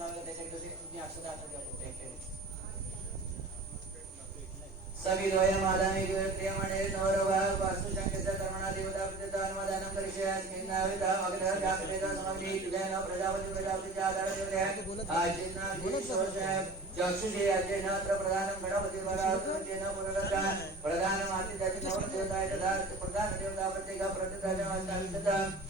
म्हणाल का त्याच्याकडे ते तुम्ही अक्षर आता द्या फक्त एक सविद्वय मादामी प्रियमणे नवरवा वास्तु शंकेत कर्मणा देवता प्रत्येक अनुवादानं करिष्यास्मिन् नाविता अग्रह व्यापतेत समग्री तुझेन प्रजापति प्रजापति आधार देवते आजिन्ना विश्वश चक्षुषे अजेन अत्र प्रधानं गणपति वराजेन पुनरता प्रधानं आतिथ्याचे नव देवताय तथा प्रधान देवता प्रत्येक प्रतिदानं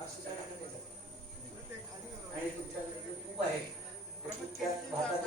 असं सांगितलं आणि तुमच्या खूप आहे. ते तूप त्या भातात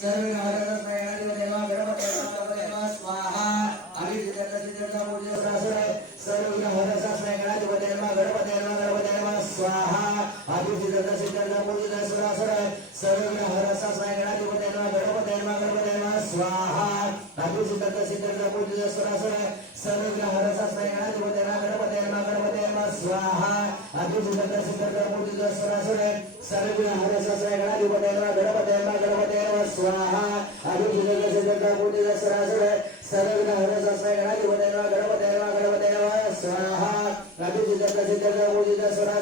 சர்வ సిద్ధంగా పూజ చేస్తున్నా సర్వగ్రహ రసస్మయనాధిపతి గణపతే మా గణపతే మా స్వాహ అభిషిద్ధంగా సిద్ధంగా పూజ చేస్తున్నా సర్వగ్రహ రసస్మయనాధిపతి గణపతే మా గణపతే మా స్వాహ అభిషిద్ధంగా సిద్ధంగా పూజ చేస్తున్నా సర్వగ్రహ రసస్మయనాధిపతి గణపతే మా గణపతే మా స్వాహ అభిషిద్ధంగా సిద్ధంగా పూజ చేస్తున్నా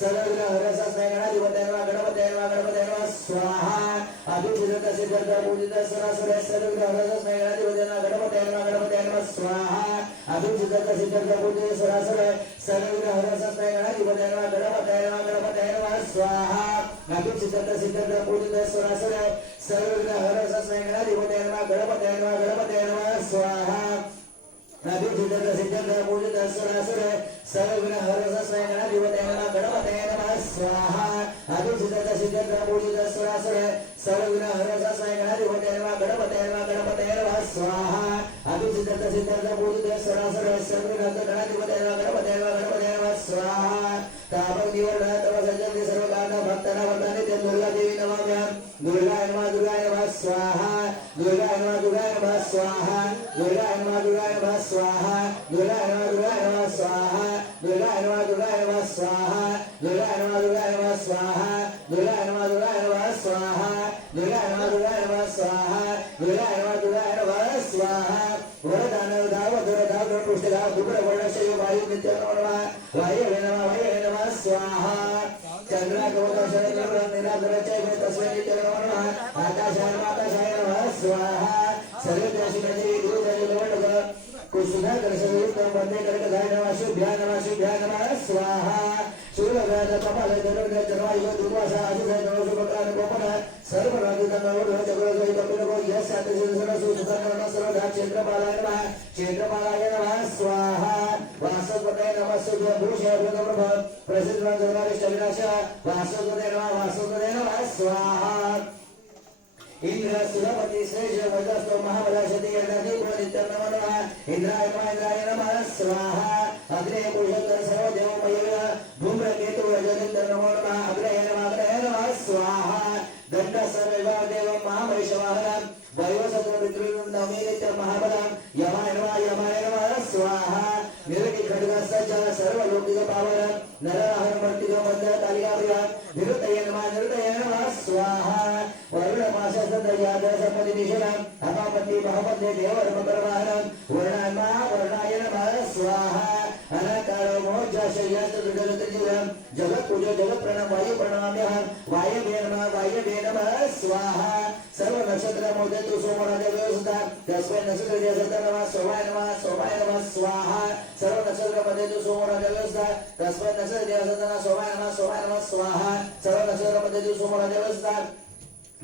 సర్వగ్రహ రసస్మయనాధిపతి గణపతే మా గణపతే మా స్వాహ. आगे भजन तसे करता पूजित सरासर सर्व धारणास मेघनादि भजन गणपति नमः गणपति नमः स्वाहा। आगे भजन तसे करता पूजित सरासर सर्व धारणास मेघनादि भजन गणपति नमः गणपति नमः स्वाहा। आगे भजन तसे करता पूजित सरासर सर्व धारणास मेघनादि भजन गणपति नमः गणपति नमः स्वाहा। नागरी जिल्ह्याचा सिद्धांत बोलले तर सरासर सर्व हरसा स्वयंगणा दिवत्यांगणा गणपतयांगणा स्वाहा नागरी जिल्ह्याचा सिद्धांत बोलले तर सरासर सर्व हरसा स्वयंगणा दिवत्यांगणा गणपतयांगणा गणपतयांगणा स्वाहा नागरी जिल्ह्याचा सिद्धांत बोलले तर सरासर सर्व गणा दिवत्यांगणा दुर्गाय नमः दुर्गाय नमः स्वाहा दुर्गाय नमः दुर्गाय नमः स्वाहा दुर्गाय नमः दुर्गाय नमः स्वाहा दुर्गाय नमः दुर्गाय नमः स्वाहा दुर्गाय नमः दुर्गाय नमः स्वाहा दुर्गाय नमः दुर्गाय नमः स्वाहा वरदान दाव दुर्दाव दुर्पुष्टदा दुर्गुण वर्णशयो वायु नित्यं नमः वायवे नमः वायवे नमः स्वाहा चंद्राकवतशरकरणिरादरचय तस्मै नित्यं नमः आकाशाय आकाशाय नमः स्वाहा सर्वदेशमेति कुसुम दर्शने तम वंदे करकधाय नमः शिवाय स्वाहा शूलवेद कमल धनुर्ग जरायु दुर्वासा अजुध नमः सुभद्रान गोपन सर्वराधिक नमः जगुल सहित पुनः यस्य अतिशिल सरसु सुधर्मण सर्वधा क्षेत्रपालाय नमः क्षेत्रपालाय नमः स्वाहा वासुदेवाय नमः सुभ्य भूषय भूतप्रभ प्रसिद्ध वंदनारे शरीराश वासुदेवाय नमः वासुदेवाय नमः स्वाहा इंद्र सुरपति श्रेष्ठ वदस्तो महाबलशति ఇంద్రాయ ఇంద్రాయ నమ. స్వాహ. అగ్రే పురుషోత్తర సర్వజోమ మనస్సాన సర్వ లోకిక పావన నరహర మర్తిక మంద తాలికాయ నిరుతయ నమ నిరుతయ నమ స్వాహ. వరుణ మాసస్త దయాద సంపతి నిశన అపాపతి మహపతి దేవరమ పరవాహనం వర్ణాన్మా వర్ణాయ నమ స్వాహ. अनकारो मोक्षशय्यास्तदृढरतजीवम् जगत्पूजो जगत्प्रणम वायु प्रणमाम्यहम् वायव्ये नमः वायव्ये नमः स्वाहा सर्वनक्षत्रमोदतु सोमराजव्यवस्था तस्मै नक्षत्रदेवसत नमः सोमाय नमः सोमाय नमः स्वाहा सर्वनक्षत्रमोदतु सोमराजव्यवस्था तस्मै नक्षत्रदेवसत नमः सोमाय नमः सोमाय नमः स्वाहा सर्वनक्षत्रमोदतु सोमराजव्यवस्था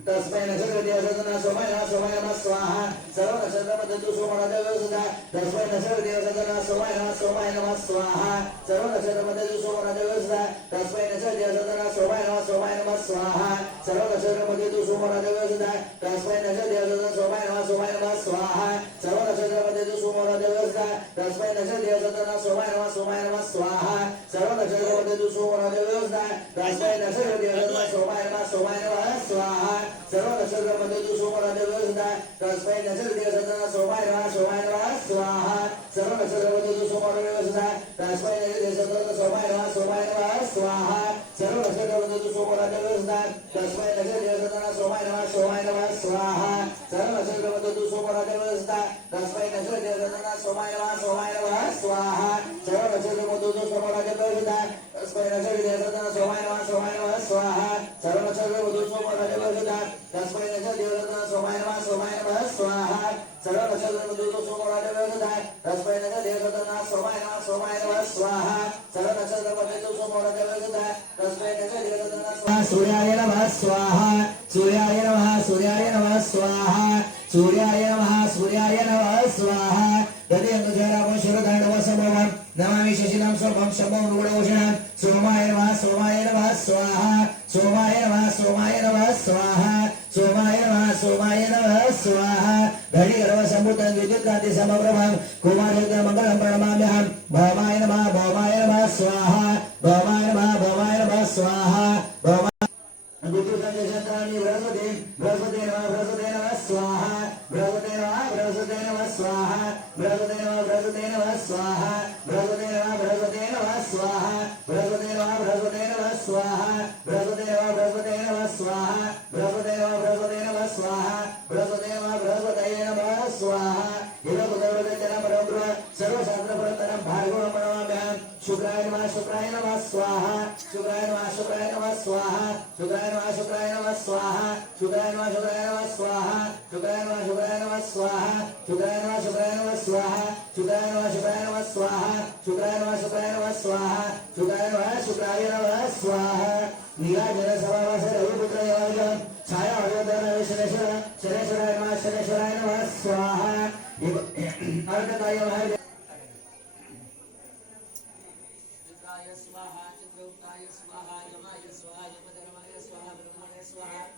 तस्मै नक्षत्रदेवसतना सोमाय नमः స్వాహ సర్వ నక్షత్రపతు సోమరజోసుధ తస్మై నక్షత్రదేవసన సోమాయ నమ సోమాయ నమ స్వాహ సర్వ నక్షత్రపతు సోమరజోసుధ తస్మై నక్షత్రదేవసన సోమాయ నమ సోమాయ నమ స్వాహ సర్వ నక్షత్రపతు సోమరజోసుధ తస్మై నక్షత్రదేవసన సోమాయ నమ సోమాయ నమ స్వాహ సర్వ నక్షత్రపతు సోమరజో तस्मै नक्षत्रदेवसतना सोमाय नमः सोमाय नमः स्वाहा सर्वनक्षत्रमध्यतु सोमराजव्यवस्था तस्मै नक्षत्रदेवसतना सोमाय नमः सोमाय नमः स्वाहा सर्व नक्षत्रमध्यतु सोमराजव्यवस्था तस्मै नक्षत्रदेवसतना सोमाय नमः सोमाय नमः स्वाहा सर्व नक्षत्रमध्यतु सोमराजव्यवस्था तस्मै नक्षत्रदेवसतना सोमाय नमः सोमाय नमः तस्मै नक्षत्रदेवसतना सोमाय नमः सोमाय नमः स्वाहा सर्व नक्षत्रमध्यतु सोमराजव्यवस्था तस्मै नक्षत्रदेवसतना सोमाय नमः सोमाय नमः स्वाहा सर्व नक्षत्रमध्यतु सोमराजव्यवस्था तस्मै नक्षत्रदेवसतना सोमाय नमः सोमाय नमः स्वाहा सर्वनक्षत्रवधूसोमोराजवसुधा तस्मै नच देवदत्ता सोमाय नमः सोमाय नमः स्वाहा सर्वनक्षत्रवधूसोमोराजवसुधा तस्मै नच देवदत्ता सोमाय नमः सोमाय नमः स्वाहा सर्वनक्षत्रवधूसोमोराजवसुधा तस्मै नच देवदत्ता स्वाहा सूर्याय नमः स्वाहा सूर्याय नमः सूर्याय नमः स्वाहा सूर्याय नमः सूर्याय नमः स्वाहा हृदयं दुजरामो शिरदाणवसमवं नमामि शशिनां स्वभं शमं रुगणोषणम् సోమాయ నమ సోమాయ నమ స్వాహ. సోమాయ నమ సోమాయ నమ స్వాహ. సోమాయ నమ సోమాయ నమ స్వాహ. ఘడి గర్వ బృహస్పతేవ బృహస్పతేన స్వాహ బృహస్పతేవ బృహస్పతేన స్వాహ బృహస్పతేవ బృహస్పతేన స్వాహ ఇదముదవృతన పరగ్ర సర్వశాస్త్ర ప్రవర్తనం భార్గవ ప్రణవామ్యాం శుక్రాయ నమ శుక్రాయ నమ స్వాహ శుక్రాయ నమ శుక్రాయ నమ స్వాహ శుక్రాయ నమ శుక్రాయ నమ స్వాహ శుక్రాయ నమ శుక్రాయ నమ స్వాహ శుక్రాయ నమ శుక్రాయ నమ స్వాహ శుక్రాయ నమ శుక్రాయ నమ స్వాహ శుక్రాయ నమ శుక్రాయ स्वाहा शुक्राय नमः शुक्राय नमः स्वाहा शुक्राय नमः शुक्राय नमः स्वाहा नीलाजन समावास रविपुत्र यवाजन छाया अयोधन शनेश्वर, शनेश्वराय नमः शनेश्वराय नमः, स्वाहा। अर्धकाय नमः स्वाहा चंद्रगुप्ताय स्वाहा, यमाय स्वाहा, यमधर्माय स्वाहा ब्रह्मणे स्वाहा।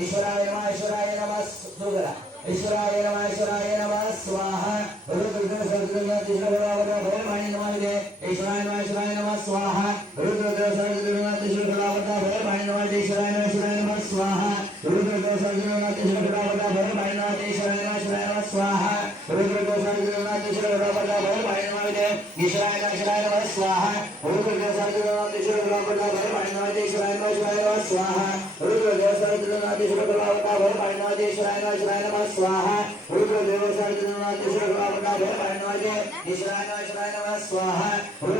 ईश्वराय नमः ईश्वराय नमः दुर्गा ईश्वराय नमः ईश्वराय नमः स्वाहा रुद्र सर्वदुर्गा तिष्ठभरावरा भैरवाणि नमः विजय ईश्वराय नमः ईश्वराय नमः स्वाहा रुद्र सर्वदुर्गा तिष्ठभरावरा भैरवाणि नमः विजय ईश्वराय नमः ईश्वराय नमः स्वाहा रुद्र सर्वदुर्गा तिष्ठ സമർപ്പിച്ച് ഈശ്വരായ ഈശ്വരായ സ്വാഹ ഒരു സ്വാഹ ഒരു സ്വാഹ ഒരു ഈശ്വരായ ഈശ്വരായ സ്വാഹ ഒരു